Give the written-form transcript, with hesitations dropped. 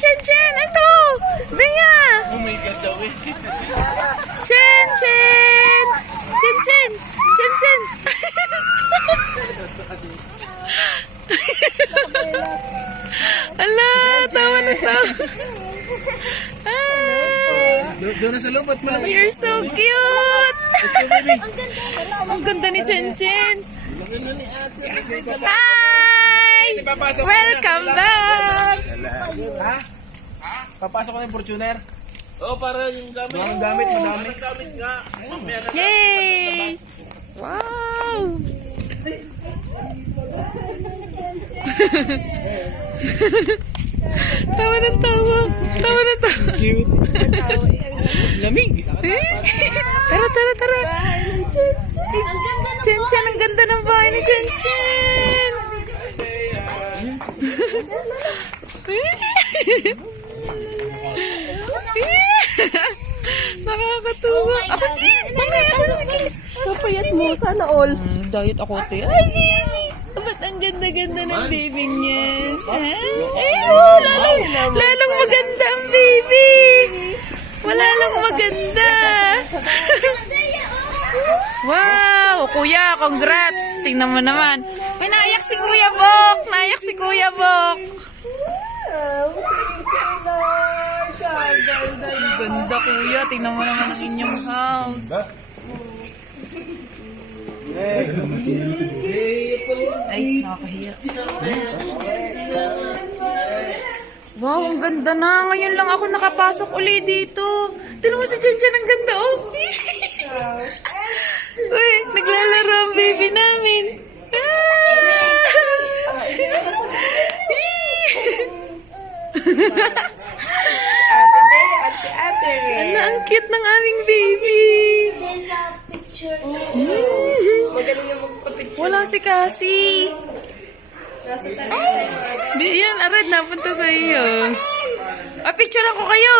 Chen Chen! Ito! Bea! Oh my God, daw eh. Chen Chen! Chen Chen! Chen Chen! Ala! Tawa na tawa. Doon na sa loob at malamig. You're so cute! Ang ganda ni Chen Chen! Hi! Welcome back! Ha? Papasok ko na yung Fortuner. Oo, para yung gamit. Ang gamit, madami. Gamit nga. Yay! Wow! Tawa ng tawa. Tawa ng tawa. Cute. Lamig. Tara, tara, tara. Chen Chen, ang ganda ng bahay ni Chen Chen. Nakakatuwa. Ako din. Mamaya ako sa kiss. Kapayat mo. Sana all. Diet ako, te. Ay, baby. Ba't ang ganda-ganda ng baby niya? Ay, oh, lalong maganda ang baby. Wala lang maganda. Wow, kuya, congrats. Tingnan mo naman. May naiyak si Kuya Bok. Naiyak si Kuya Bok. Ganda, kuya. Tingnan mo naman ang inyong house. Ay, nakakahiya. Wow, ang ganda na. Ngayon lang ako nakapasok uli dito. Tignan mo si Chen Chen, ang ganda, oh. Uy, naglalaro ang baby namin. Ate Bea at si Ate Ray. Ano, ang cute ng aming baby. Magaling yung magpa-picture. Wala si Cassie. Nasa tabi sa'yo. Yan, Arad, napunta sa iyo. Picture ako kayo.